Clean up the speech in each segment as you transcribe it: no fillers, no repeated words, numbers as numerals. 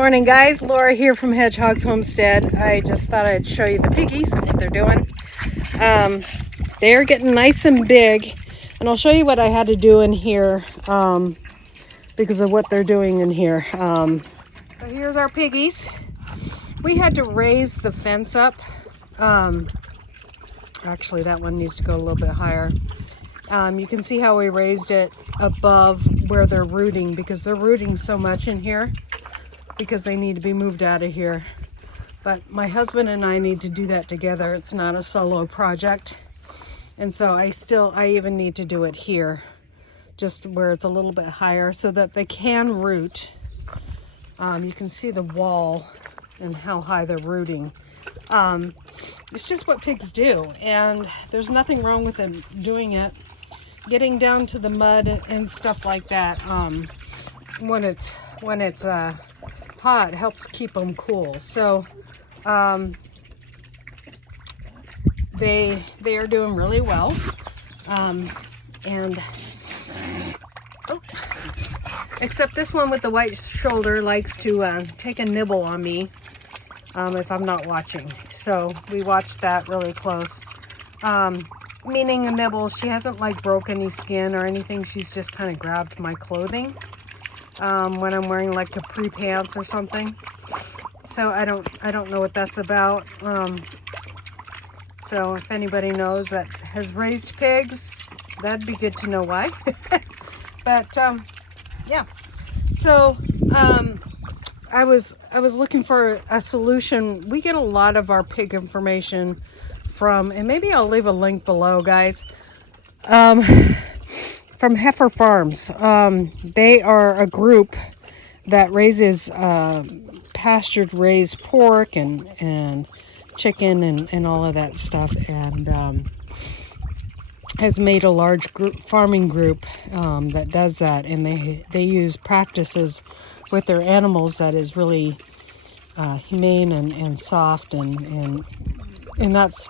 morning, guys. Laura here from Hedgehogs Homestead. I just thought I'd show you the piggies and what they're doing. They are getting nice and big, and I'll show you what I had to do in here because of what they're doing in here. So here's our piggies. We had to raise the fence up. Actually, that one needs to go a little bit higher. You can see how we raised it above where they're rooting, because they're rooting so much in here because they need to be moved out of here. But my husband and I need to do that together. It's not a solo project. And so I even need to do it here, just where it's a little bit higher so that they can root. You can see the wall and how high they're rooting. It's just what pigs do, and there's nothing wrong with them doing it. Getting down to the mud and stuff like that, when it's hot, helps keep them cool. So they are doing really well, except this one with the white shoulder likes to take a nibble on me if I'm not watching. So we watched that really close. Meaning a nibble, she hasn't like broke any skin or anything. She's just kind of grabbed my clothing when I'm wearing like capri pants or something. So I don't know what that's about. So if anybody knows that has raised pigs, that'd be good to know why. But yeah. So I was looking for a solution. We get a lot of our pig information from, and maybe I'll leave a link below, guys, from Heifer Farms. They are a group that raises pastured raised pork and chicken and all of that stuff, and has made a large farming group that does that, and they use practices with their animals that is really humane and soft, and that's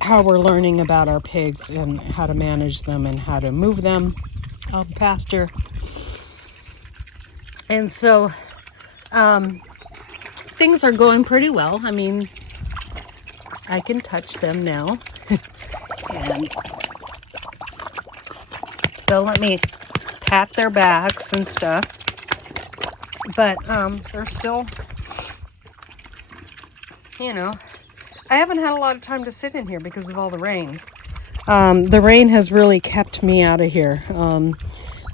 how we're learning about our pigs and how to manage them and how to move them out pasture. And so things are going pretty well. I mean, I can touch them now and they'll let me pat their backs and stuff, but they're still, I haven't had a lot of time to sit in here because of all the rain. The rain has really kept me out of here.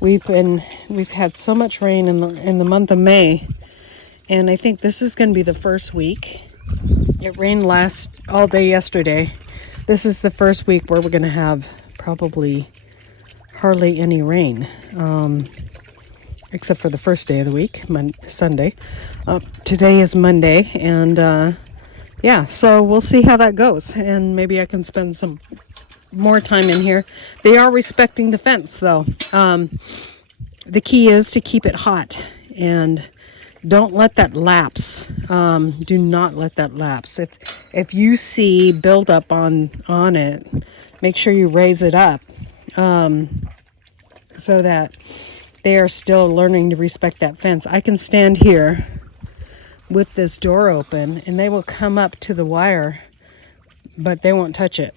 We've had so much rain in the month of May, and I think this is going to be the first week. It rained all day yesterday. This is the first week where we're going to have probably hardly any rain, except for the first day of the week, Sunday. Today is Monday, and yeah, so we'll see how that goes, and maybe I can spend some more time in here. They are respecting the fence, though. The key is to keep it hot, and don't let that lapse. Do not let that lapse. If you see buildup on it, make sure you raise it up, so that they are still learning to respect that fence. I can stand here with this door open, and they will come up to the wire, but they won't touch it.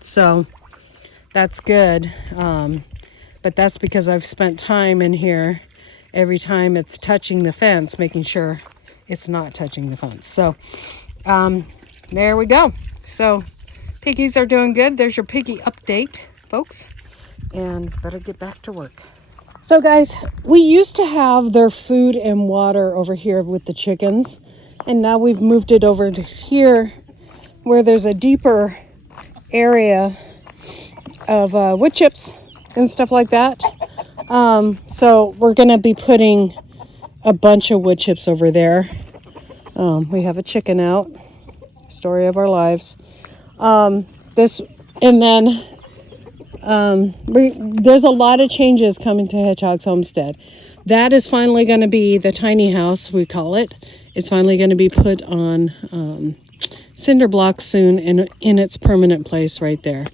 So that's good. But that's because I've spent time in here every time it's touching the fence, making sure it's not touching the fence. So there we go. So piggies are doing good. There's your piggy update, folks, and better get back to work. So guys, we used to have their food and water over here with the chickens, and now we've moved it over to here where there's a deeper area of wood chips and stuff like that. So we're going to be putting a bunch of wood chips over there. We have a chicken out, story of our lives. There's a lot of changes coming to Hedgehogs Homestead. That is finally going to be the tiny house, we call it. It's finally going to be put on cinder blocks soon in its permanent place right there.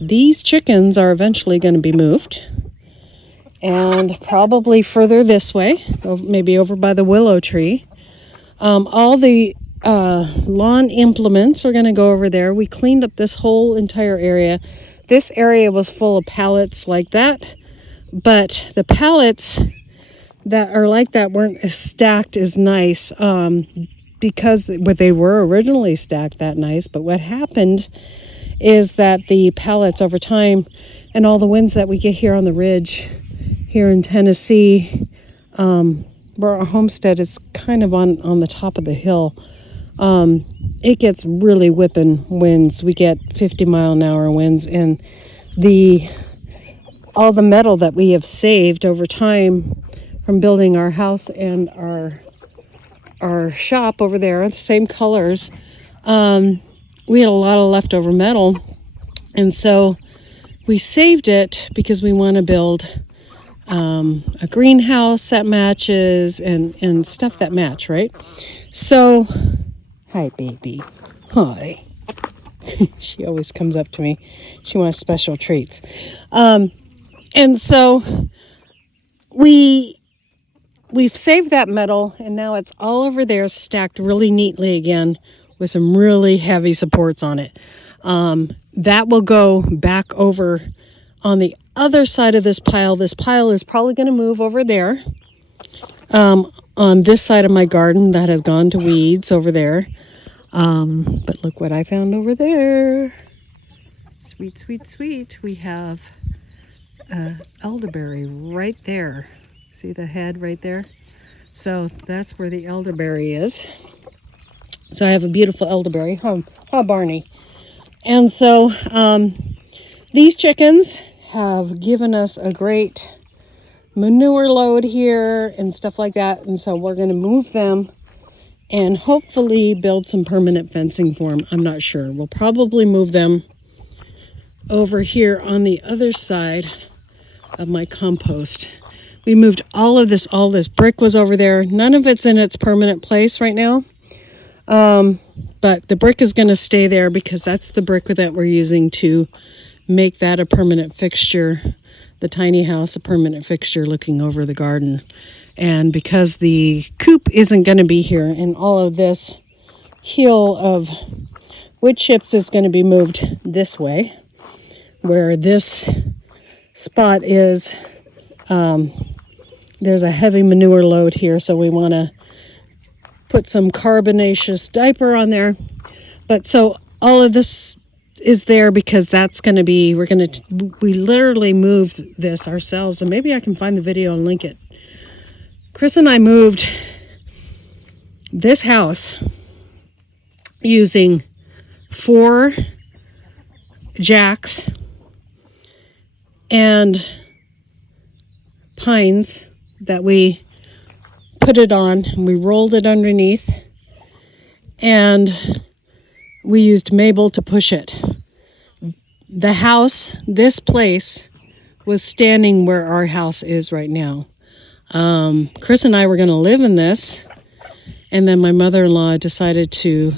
These chickens are eventually going to be moved. and probably further this way, maybe over by the willow tree. All the lawn implements are going to go over there. We cleaned up this whole entire area. This area was full of pallets like that, but the pallets that are like that weren't as stacked as nice, because they were originally stacked that nice. But what happened is that the pallets over time and all the winds that we get here on the ridge here in Tennessee, where our homestead is kind of on the top of the hill, it gets really whipping winds. We get 50-mile-an-hour winds, and all the metal that we have saved over time from building our house and our shop over there, the same colors, we had a lot of leftover metal, and so we saved it because we want to build a greenhouse that matches and stuff that match, right? So, hi baby, hi. She always comes up to me. She wants special treats. And so we've saved that metal, and now it's all over there stacked really neatly again with some really heavy supports on it. That will go back over on the other side of this pile. This pile is probably going to move over there, on this side of my garden that has gone to weeds over there. But look what I found over there. Sweet, sweet, sweet. We have elderberry right there. See the head right there? So that's where the elderberry is. So I have a beautiful elderberry. Huh, Barney. And so these chickens have given us a great manure load here and stuff like that. And so we're going to move them and hopefully build some permanent fencing for them. I'm not sure. We'll probably move them over here on the other side of my compost. We moved all this brick was over there. None of it's in its permanent place right now. But the brick is going to stay there because that's the brick that we're using to make that a permanent fixture, the tiny house a permanent fixture looking over the garden. And because the coop isn't going to be here, and all of this hill of wood chips is going to be moved this way, where this spot is, there's a heavy manure load here, so we want to put some carbonaceous diaper on there. But so all of this is there because that's going to be, we literally moved this ourselves, and maybe I can find the video and link it. Chris and I moved this house using 4 jacks and pines that we put it on, and we rolled it underneath, and we used Mabel to push it. The house, this place, was standing where our house is right now. Chris and I were going to live in this, and then my mother-in-law decided to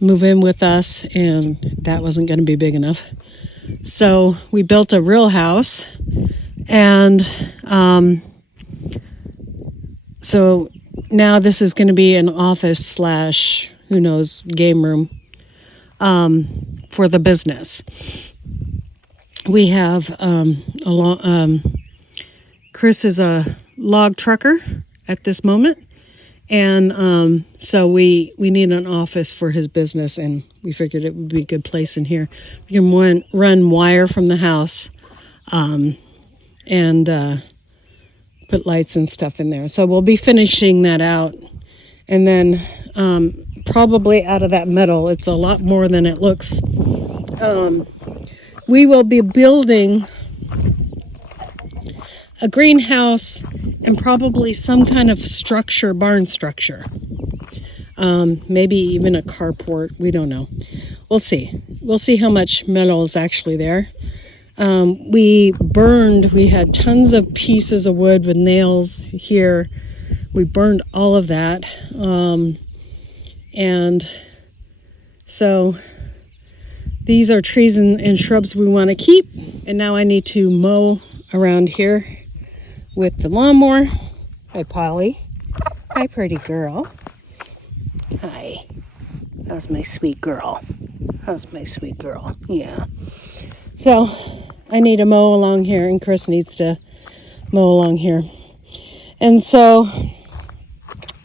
move in with us, and that wasn't going to be big enough. So we built a real house, and so now this is going to be an office / who knows, game room for the business. We have Chris is a log trucker at this moment, and so we need an office for his business, and we figured it would be a good place in here. We can run wire from the house and put lights and stuff in there. So we'll be finishing that out, and then probably out of that metal, it's a lot more than it looks. We will be building a greenhouse and probably some kind of structure, barn structure. Maybe even a carport. We don't know. We'll see. We'll see how much metal is actually there. We had tons of pieces of wood with nails here. We burned all of that. And so these are trees and shrubs we want to keep. And now I need to mow around here with the lawnmower. Hi, Polly. Hi, pretty girl. Hi. How's my sweet girl? How's my sweet girl? Yeah. So I need to mow along here, and Chris needs to mow along here. And so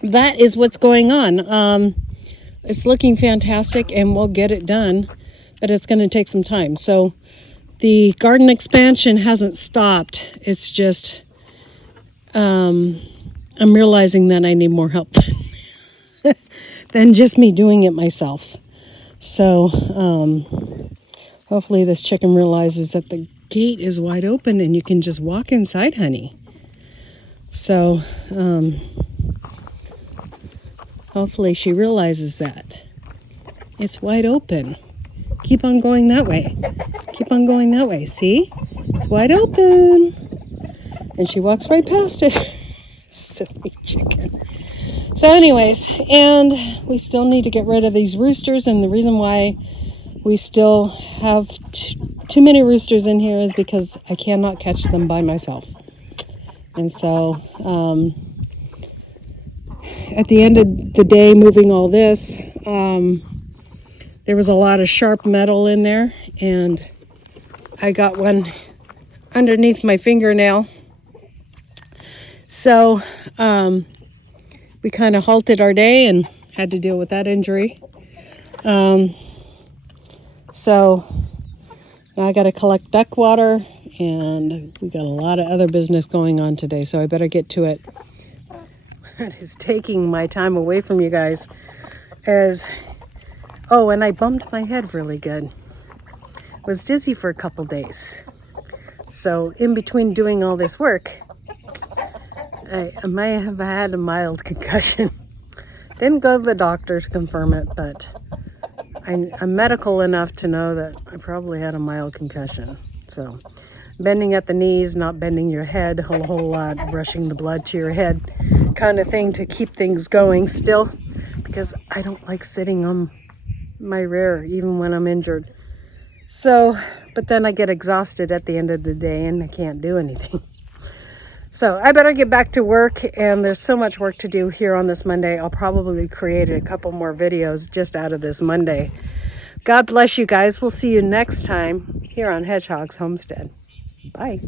that is what's going on. It's looking fantastic, and we'll get it done, but it's going to take some time. So the garden expansion hasn't stopped. It's just I'm realizing that I need more help than just me doing it myself. So hopefully this chicken realizes that the gate is wide open and you can just walk inside, honey. So hopefully she realizes that. It's wide open. Keep on going that way. Keep on going that way. See? It's wide open. And she walks right past it. Silly chicken. So anyways, and we still need to get rid of these roosters. And the reason why we still have too many roosters in here is because I cannot catch them by myself. And so at the end of the day, moving all this, there was a lot of sharp metal in there, and I got one underneath my fingernail. So we kind of halted our day and had to deal with that injury. So now I got to collect duck water, and we got a lot of other business going on today, so I better get to it. It is taking my time away from you guys. And I bumped my head really good. Was dizzy for a couple days. So in between doing all this work, I may have had a mild concussion. Didn't go to the doctor to confirm it, but I'm medical enough to know that I probably had a mild concussion. So bending at the knees, not bending your head a whole lot, brushing the blood to your head kind of thing to keep things going still, because I don't like sitting on my rear even when I'm injured. So, but then I get exhausted at the end of the day and I can't do anything. So I better get back to work, and there's so much work to do here on this Monday. I'll probably create a couple more videos just out of this Monday. God bless you guys. We'll see you next time here on Hedgehog's Homestead. Bye.